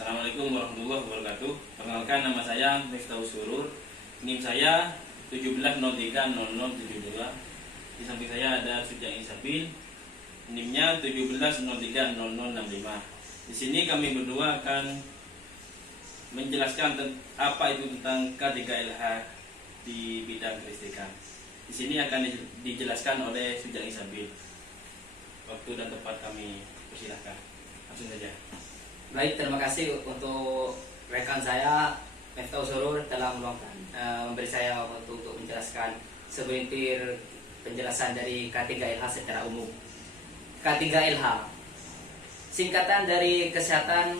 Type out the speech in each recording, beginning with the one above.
Assalamualaikum warahmatullahi wabarakatuh. Perkenalkan, nama saya Miftahus Surur. NIM saya 17030072. Di samping saya ada Sujang Isabil. NIM-nya 17030065. Di sini kami berdua akan menjelaskan apa itu tentang K3LH di bidang kelistrikan. Di sini akan dijelaskan oleh Sujang Isabil. Waktu dan tempat kami persilahkan. Langsung saja. Baik, terima kasih untuk rekan saya Miftahus Surur telah meluangkan memberi saya waktu untuk menjelaskan segelintir penjelasan dari K3LH secara umum. K3LH singkatan dari kesehatan,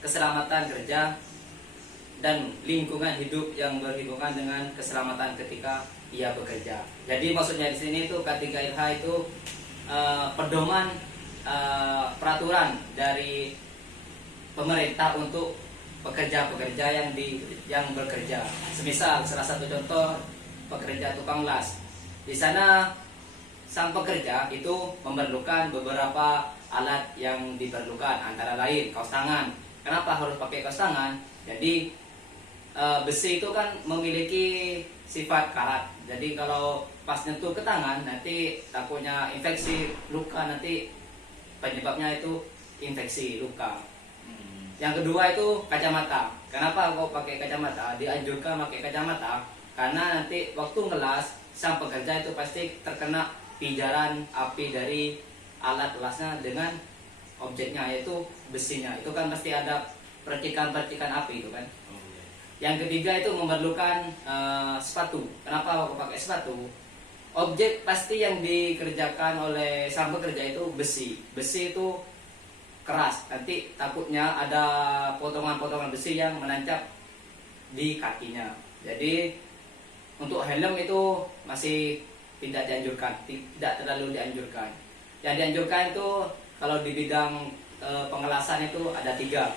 keselamatan kerja, dan lingkungan hidup yang berhubungan dengan keselamatan ketika ia bekerja. Jadi maksudnya di sini itu K3LH itu pedoman peraturan dari pemerintah untuk pekerja-pekerja yang bekerja. Semisal salah satu contoh pekerja tukang las. Di sana sang pekerja itu memerlukan beberapa alat yang diperlukan, antara lain kaos tangan. Kenapa harus pakai kaos tangan? Jadi besi itu kan memiliki sifat karat. Jadi kalau pas nyentuh ke tangan nanti takutnya infeksi, luka, nanti penyebabnya itu infeksi, luka. Yang kedua itu kacamata. Kenapa kok pakai kacamata? Dianjurkan pakai kacamata karena nanti waktu ngelas sang pekerja itu pasti terkena pijaran api dari alat lasnya dengan objeknya, yaitu besinya. Itu kan pasti ada percikan-percikan api itu kan. Yang ketiga itu memerlukan sepatu. Kenapa kok pakai sepatu? Objek pasti yang dikerjakan oleh sang pekerja itu besi. Besi itu keras, nanti takutnya ada potongan-potongan besi yang menancap di kakinya. Jadi untuk helm itu masih tidak dianjurkan, tidak terlalu dianjurkan. Yang dianjurkan itu kalau di bidang pengelasan itu ada 3,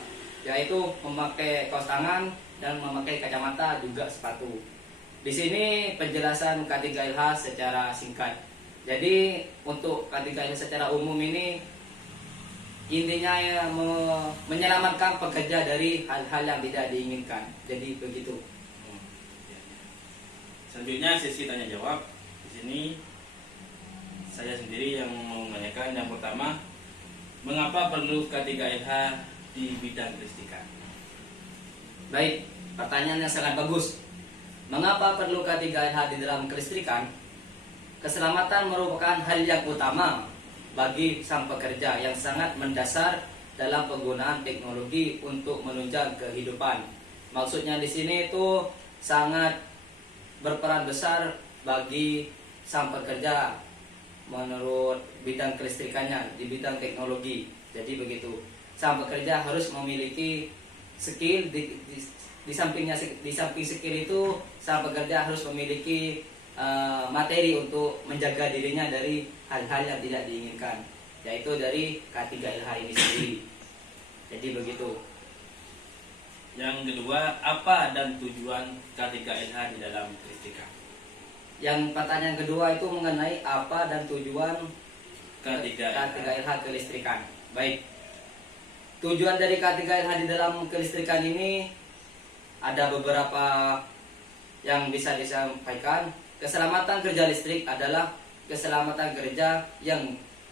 yaitu memakai kaos tangan dan memakai kacamata, juga sepatu. Di sini penjelasan K3LH secara singkat. Jadi untuk K3LH secara umum ini intinya ya, menyelamatkan pekerja dari hal-hal yang tidak diinginkan. Jadi begitu. Selanjutnya sesi tanya jawab. Di sini saya sendiri yang mau menanyakan. Yang pertama, mengapa perlu K3LH di bidang kelistrikan? Baik, pertanyaan yang sangat bagus. Mengapa perlu K3LH di dalam kelistrikan? Keselamatan merupakan hal yang utama bagi sang pekerja yang sangat mendasar dalam penggunaan teknologi untuk menunjang kehidupan. Maksudnya di sini itu sangat berperan besar bagi sang pekerja menurut bidang kelistrikannya di bidang teknologi. Jadi begitu. Sang pekerja harus memiliki skill di samping skill itu sang pekerja harus memiliki materi untuk menjaga dirinya dari hal-hal yang tidak diinginkan, yaitu dari K3LH ini sendiri. Jadi begitu. Yang kedua, apa dan tujuan K3LH di dalam kelistrikan? Yang pertanyaan kedua itu mengenai apa dan tujuan K3LH kelistrikan. Baik. Tujuan dari K3LH di dalam kelistrikan ini ada beberapa yang bisa disampaikan. Keselamatan kerja listrik adalah keselamatan kerja yang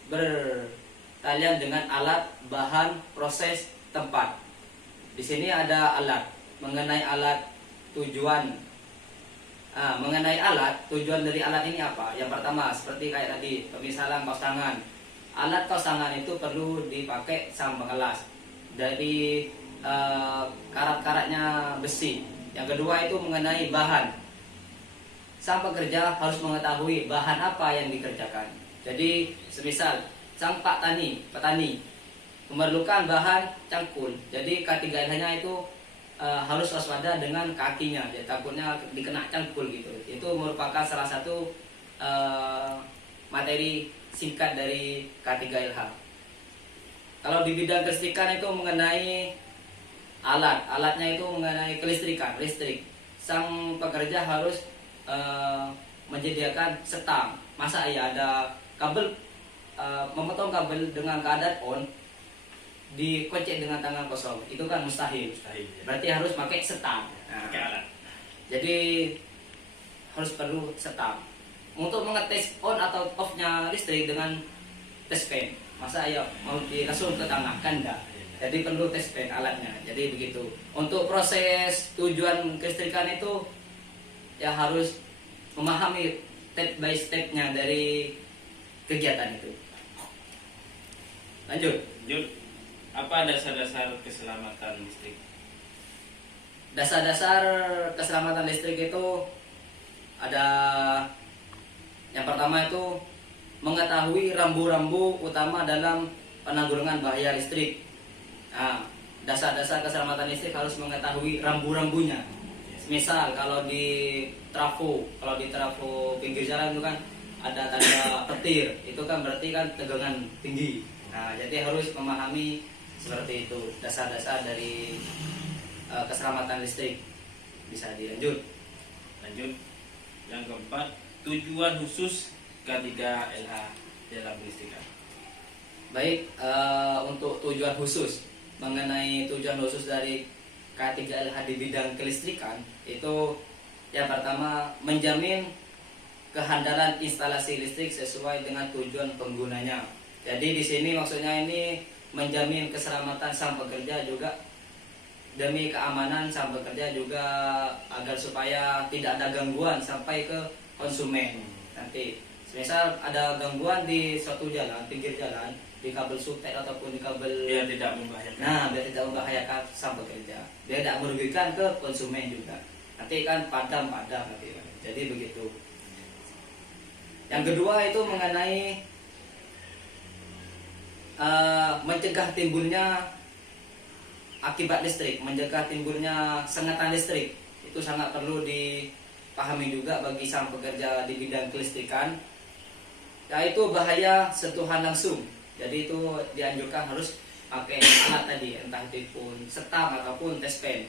bertalian dengan alat, bahan, proses, tempat. Di sini ada alat. Mengenai alat, tujuan. Mengenai alat, tujuan dari alat ini apa? Yang pertama, seperti kayak tadi, pemisalan kaos tangan. Alat kaos tangan itu perlu dipakai sang pengelas dari karat-karatnya besi. Yang kedua itu mengenai bahan. Sang pekerja harus mengetahui bahan apa yang dikerjakan. Jadi semisal sang petani memerlukan bahan cangkul. Jadi K3LH-nya itu harus waspada dengan kakinya. Jadi takutnya dikena cangkul gitu. Itu merupakan salah satu materi singkat dari K3LH. Kalau di bidang kelistrikan itu mengenai alatnya itu mengenai kelistrikan, listrik. Sang pekerja harus menyediakan setang. Masa ya ada kabel memotong kabel dengan keadaan on dikocek dengan tangan kosong, itu kan mustahil. Mustahil. Ya. Berarti harus pakai setang. Nah, Pakai alat. jadi harus perlu setang. Untuk mengetes on atau off-nya listrik dengan test pen, masa ya mau langsung ke tangan kan enggak. Jadi perlu test pen alatnya. Jadi begitu. Untuk proses tujuan kelistrikan itu ya harus memahami step by stepnya dari kegiatan itu. Lanjut. Lanjut. Apa dasar-dasar keselamatan listrik? Dasar-dasar keselamatan listrik itu ada yang pertama itu mengetahui rambu-rambu utama dalam penanggulangan bahaya listrik. Nah, dasar-dasar keselamatan listrik harus mengetahui rambu-rambunya. Misal kalau di trafo pinggir jalan itu kan ada tanda petir, itu kan berarti kan tegangan tinggi. Nah, jadi harus memahami seperti itu dasar-dasar dari keselamatan listrik. Bisa dilanjut. Lanjut. Yang keempat, tujuan khusus K3LH dalam kelistrikan. Baik, untuk tujuan khusus mengenai tujuan khusus dari K3LH di bidang kelistrikan itu yang pertama menjamin kehandalan instalasi listrik sesuai dengan tujuan penggunanya. Jadi di sini maksudnya ini menjamin keselamatan sang pekerja juga demi keamanan sang pekerja juga agar supaya tidak ada gangguan sampai ke konsumen. Nanti misal ada gangguan di suatu jalan, pinggir jalan, di kabel sutek ataupun di kabel, Biar tidak membahayakan. nah biar tidak membahayakan sang pekerja, biar tidak merugikan ke konsumen juga. Nanti kan padam nanti. Jadi begitu. Yang kedua itu mengenai mencegah timbulnya akibat listrik, mencegah timbulnya sengatan listrik. Itu sangat perlu dipahami juga bagi sang pekerja di bidang kelistrikan, yaitu bahaya sentuhan langsung. Jadi itu dianjurkan harus pakai alat tadi, entah itu pun setang ataupun test pen.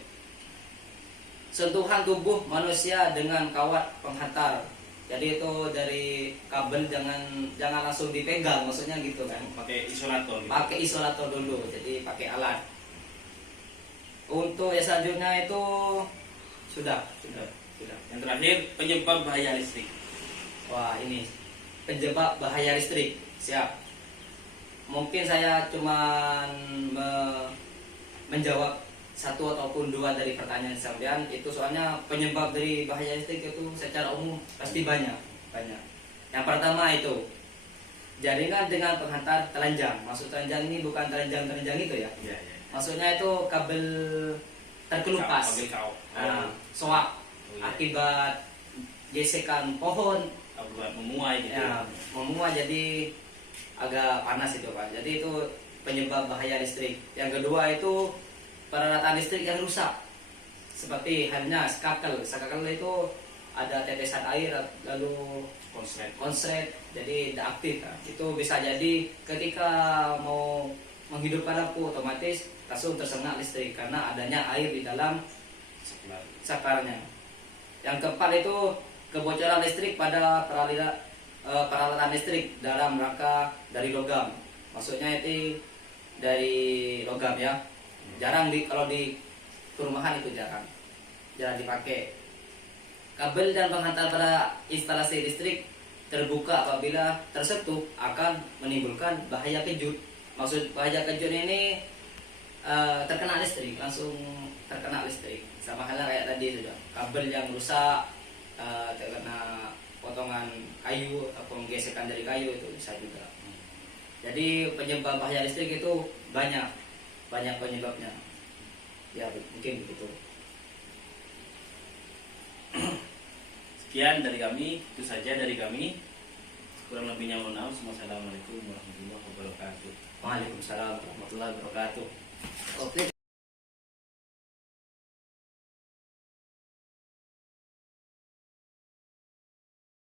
Sentuhan tubuh manusia dengan kawat penghantar. Jadi itu dari kabel jangan langsung dipegang, maksudnya gitu kan. Pakai isolator. Gitu. Pakai isolator dulu, jadi pakai alat. Untuk yang selanjutnya itu sudah. Yang terakhir, penyebab bahaya listrik. Wah, ini penyebab bahaya listrik. Siap. Mungkin saya cuman menjawab satu ataupun dua dari pertanyaan sampean itu, soalnya penyebab dari bahaya listrik itu secara umum pasti banyak. Yang pertama itu jaringan dengan penghantar telanjang. Maksud telanjang ini bukan telanjang itu ya. Iya. Maksudnya itu kabel terkelupas, Kabel kau. soak Oh, iya. akibat gesekan pohon, Buat memuai gitu. ya, memuat jadi agak panas itu Pak. Jadi itu penyebab bahaya listrik. Yang kedua itu peralatan listrik yang rusak, seperti halnya skakel itu ada tetesan air lalu konslet jadi tidak aktif. Nah, itu bisa jadi ketika mau menghidupkan lampu otomatis langsung tersengat listrik karena adanya air di dalam sakarnya. Yang keempat itu kebocoran listrik pada peralatan listrik dalam rangka dari logam. Maksudnya itu dari logam ya. Jarang kalau di perumahan itu jarang dipakai. Kabel dan penghantar pada instalasi listrik terbuka apabila tersentuh akan menimbulkan bahaya kejut. Maksud bahaya kejut ini terkena listrik, langsung terkena listrik. Sama halnya kayak tadi sudah, kabel yang rusak, terkena potongan kayu ataupun gesekan dari kayu itu bisa juga. Jadi penyebab bahaya listrik itu banyak penyebabnya. Ya mungkin begitu. Sekian dari kami, itu saja dari kami. Kurang lebihnya mohon maaf. Wassalamualaikum warahmatullahi wabarakatuh. Waalaikumsalam warahmatullahi wabarakatuh. Oke.